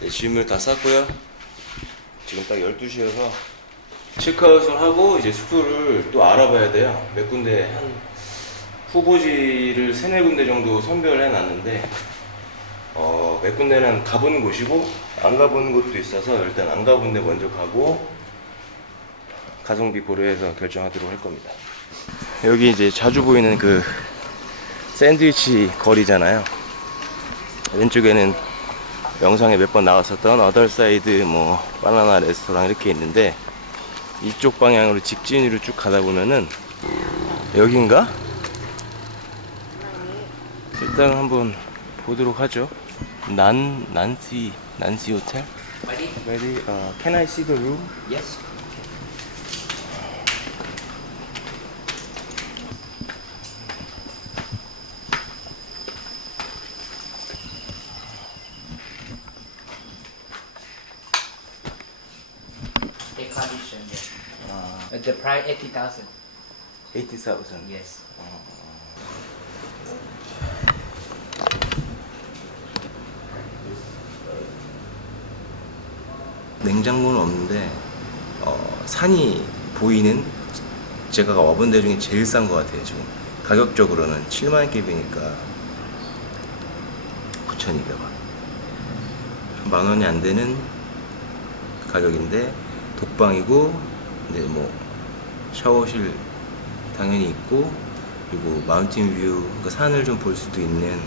네, 짐을 다 쌌고요. 지금 딱 12시여서 체크아웃을 하고 이제 숙소를 또 알아봐야 돼요. 몇 군데 한 후보지를 세네 군데 정도 선별해 놨는데 어, 몇 군데는 가본 곳이고 안 가본 곳도 있어서 일단 안 가본 데 먼저 가고 가성비 고려해서 결정하도록 할 겁니다. 여기 이제 자주 보이는 그 샌드위치 거리잖아요. 왼쪽에는 영상에 몇 번 나왔었던 어덜사이드 뭐 바나나 레스토랑 이렇게 있는데 이쪽 방향으로 직진으로 쭉 가다 보면은 여긴가? 일단 한번 보도록 하죠. 난 난시 난시 호텔. Ready? Ready? Uh, can I see the room? Yes. Air condition, yes. Uh, the price 80,000. Eighty thousand. Yes. 냉장고는 없는데 어, 산이 보이는 제가 와본 데 중에 제일 싼 것 같아요 지금 가격적으로는 7만 캡이니까 9,200원 만 원이 안 되는 가격인데 독방이고 근데 뭐 샤워실 당연히 있고 그리고 마운틴 뷰 그러니까 산을 좀 볼 수도 있는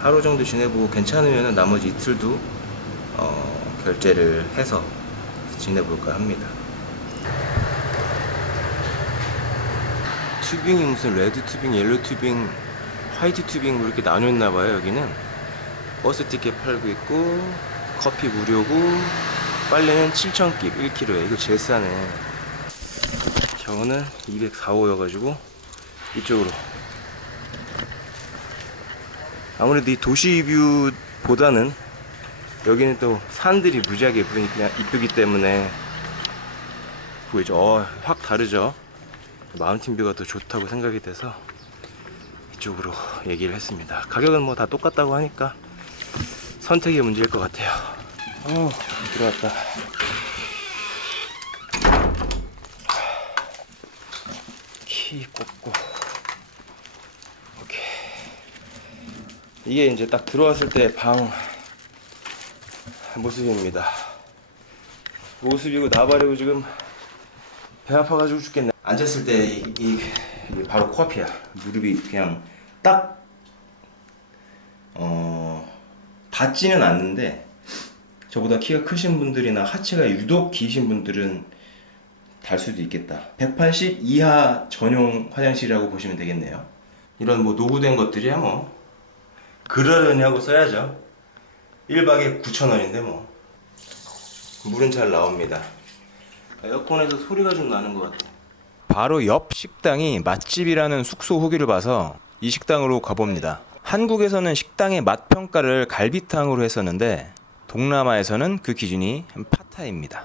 하루 정도 지내보고 괜찮으면 나머지 이틀도 어, 결제를 해서 지내볼까 합니다. 튜빙이 무슨 레드 튜빙, 옐로 튜빙, 화이트 튜빙 뭐 이렇게 나뉘어 있나 봐요. 여기는 버스 티켓 팔고 있고 커피 무료고 빨래는 7,000깁 1kg에 이거 제일 싸네. 저거는 204호여가지고 이쪽으로 아무래도 이 도시뷰보다는 여기는 또 산들이 무지하게 이쁘기 때문에 보이죠? 어, 확 다르죠? 마운틴 뷰가 더 좋다고 생각이 돼서 이쪽으로 얘기를 했습니다. 가격은 뭐 다 똑같다고 하니까 선택의 문제일 것 같아요. 어, 들어왔다. 키 꽂고. 오케이. 이게 이제 딱 들어왔을 때 방 모습입니다. 모습이고 나발이고 지금 배 아파가지고 죽겠네. 앉았을 때 이, 이, 이 바로 코앞이야. 무릎이 그냥 딱 어, 닿지는 않는데 저보다 키가 크신 분들이나 하체가 유독 기신 분들은 달 수도 있겠다. 180 이하 전용 화장실이라고 보시면 되겠네요. 이런 뭐 노후된 것들이야 뭐 그러려니 하고 써야죠. 1박에 9,000원인데 뭐 물은 잘 나옵니다. 에어컨에서 소리가 좀 나는 것 같아. 바로 옆 식당이 맛집이라는 숙소 후기를 봐서 이 식당으로 가봅니다. 한국에서는 식당의 맛 평가를 갈비탕으로 했었는데 동남아에서는 그 기준이 파타입니다.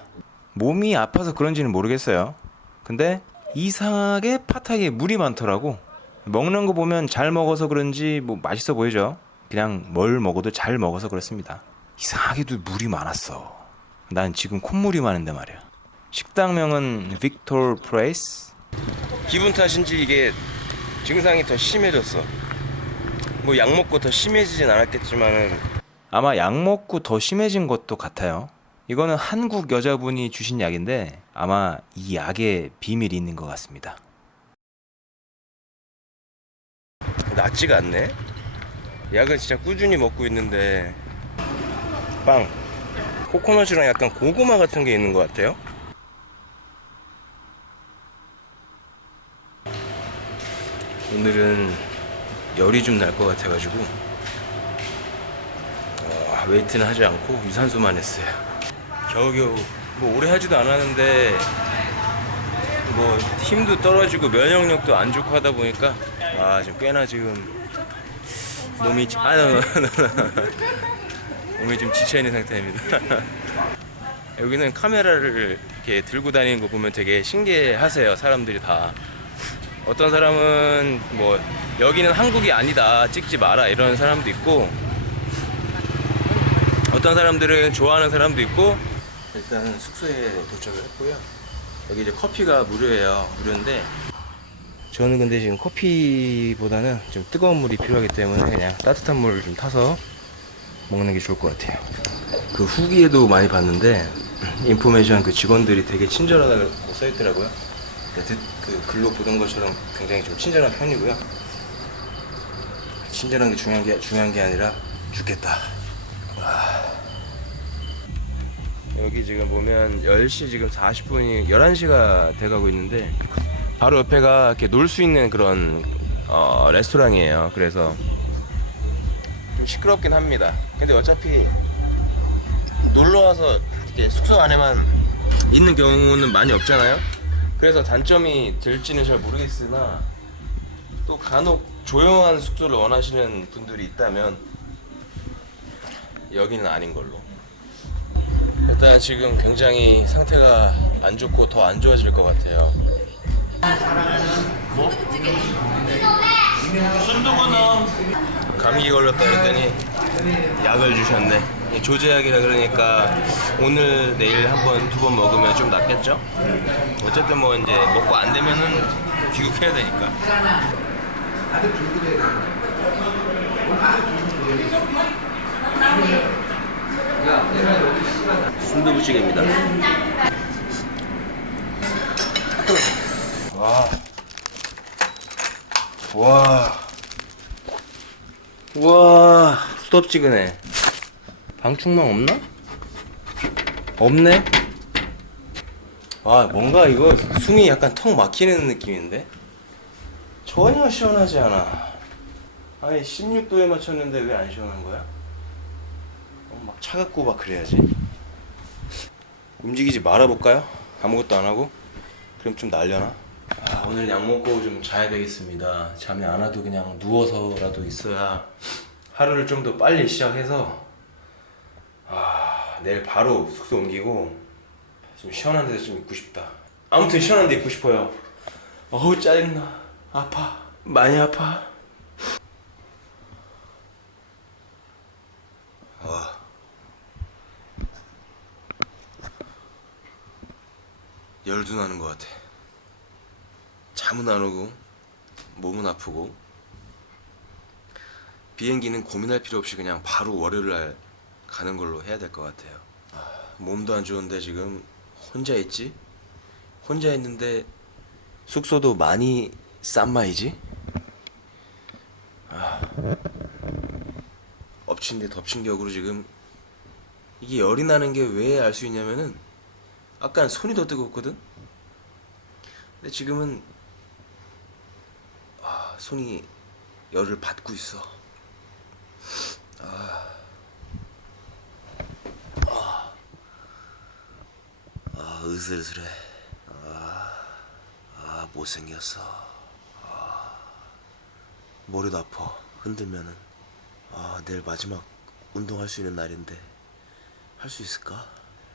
몸이 아파서 그런지는 모르겠어요. 근데 이상하게 파타이에 물이 많더라고. 먹는 거 보면 잘 먹어서 그런지 뭐 맛있어 보이죠. 그냥 뭘 먹어도 잘 먹어서 그렇습니다. 이상하게도 물이 많았어. 난 지금 콧물이 많은데 말이야. 식당명은 빅토르 프레이스. 기분 탓인지 이게 증상이 더 심해졌어. 뭐 약 먹고 더 심해지진 않았겠지만은 아마 약 먹고 더 심해진 것도 같아요. 이거는 한국 여자분이 주신 약인데 아마 이 약에 비밀이 있는 것 같습니다. 낫지가 않네. 약은 진짜 꾸준히 먹고 있는데 빵 코코넛이랑 약간 고구마 같은 게 있는 것 같아요. 오늘은 열이 좀 날 것 같아가지고 어, 웨이트는 하지 않고 유산소만 했어요. 겨우겨우 뭐 오래 하지도 않았는데 뭐 힘도 떨어지고 면역력도 안 좋고 하다 보니까 아 지금 꽤나 지금 몸이 지- 아 몸이 좀 지쳐 있는 상태입니다. 여기는 카메라를 이렇게 들고 다니는 거 보면 되게 신기해하세요 사람들이 다. 어떤 사람은 뭐 여기는 한국이 아니다 찍지 마라 이런 사람도 있고 어떤 사람들은 좋아하는 사람도 있고 일단 숙소에 도착을 했고요. 여기 이제 커피가 무료예요. 무료인데 저는 근데 지금 커피보다는 좀 뜨거운 물이 필요하기 때문에 그냥 따뜻한 물을 좀 타서 먹는 게 좋을 것 같아요. 그 후기에도 많이 봤는데 인포메이션 그 직원들이 되게 친절하다고 써 있더라고요. 그, 그 글로 보던 것처럼 굉장히 좀 친절한 편이고요. 친절한 게 중요한 게 중요한 게 아니라 죽겠다. 여기 지금 보면 10시 지금 40분이 11시가 돼가고 있는데 바로 옆에가 이렇게 놀 수 있는 그런 어, 레스토랑이에요. 그래서 좀 시끄럽긴 합니다. 근데 어차피 놀러 와서 이렇게 숙소 안에만 있는 경우는 많이 없잖아요. 그래서 단점이 될지는 잘 모르겠으나 또 간혹 조용한 숙소를 원하시는 분들이 있다면 여기는 아닌 걸로. 일단 지금 굉장히 상태가 안 좋고 더 안 좋아질 것 같아요. 감기 걸렸다 그랬더니 약을 주셨네. 조제약이라 그러니까 오늘 내일 한 번 두 번 먹으면 좀 낫겠죠? 어쨌든 뭐 이제 먹고 안 되면은 귀국해야 되니까. 순두부찌개입니다. 와. 와. 와. 수덥지근해. 방충망 없나? 없네? 와, 뭔가 이거 숨이 약간 턱 막히는 느낌인데? 전혀 시원하지 않아. 아니, 16도에 맞췄는데 왜 안 시원한 거야? 어, 막 차갑고 막 그래야지. 움직이지 말아볼까요? 아무것도 안 하고? 그럼 좀 날려나? 아, 오늘 약 먹고 좀 자야 되겠습니다. 잠이 안 와도 그냥 누워서라도 있어야 하루를 좀 더 빨리 시작해서 아, 내일 바로 숙소 옮기고 좀 시원한 데서 좀 있고 싶다. 아무튼 시원한 데 있고 싶어요. 어우 짜증나. 아파. 많이 아파. 열도 나는 것 같아. 잠은 안 오고 몸은 아프고 비행기는 고민할 필요 없이 그냥 바로 월요일 날 가는 걸로 해야 될 것 같아요. 아, 몸도 안 좋은데 지금 혼자 있지? 혼자 있는데 숙소도 많이 싼 마이지? 아, 엎친 데 덮친 격으로 지금 이게 열이 나는 게 왜 알 수 있냐면은 아까 손이 더 뜨겁거든? 근데 지금은 아, 손이 열을 받고 있어. 아, 으슬으슬해. 아, 아, 못생겼어. 아, 머리도 아파. 흔들면은. 아, 내일 마지막 운동할 수 있는 날인데. 할 수 있을까?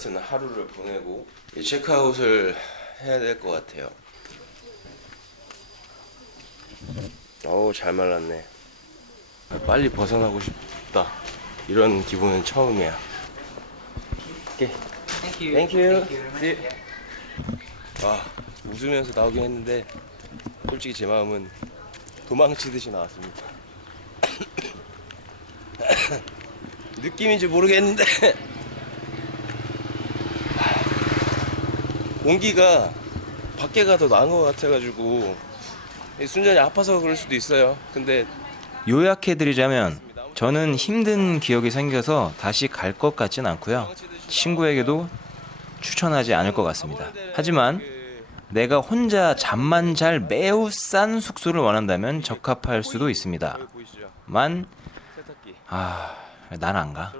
같은 하루를 보내고 체크아웃을 해야 될 것 같아요. 어우 잘 말랐네. 빨리 벗어나고 싶다. 이런 기분은 처음이야. 오케이. See you. 아 웃으면서 나오긴 했는데 솔직히 제 마음은 도망치듯이 나왔습니다. 느낌인지 모르겠는데 공기가 밖에가 더 나은 것 같아가지고 순전히 아파서 그럴 수도 있어요. 근데 요약해드리자면 저는 힘든 기억이 생겨서 다시 갈 것 같진 않고요. 친구에게도 추천하지 않을 것 같습니다. 하지만 내가 혼자 잠만 잘 매우 싼 숙소를 원한다면 적합할 수도 있습니다. 만, 아, 난 안 가.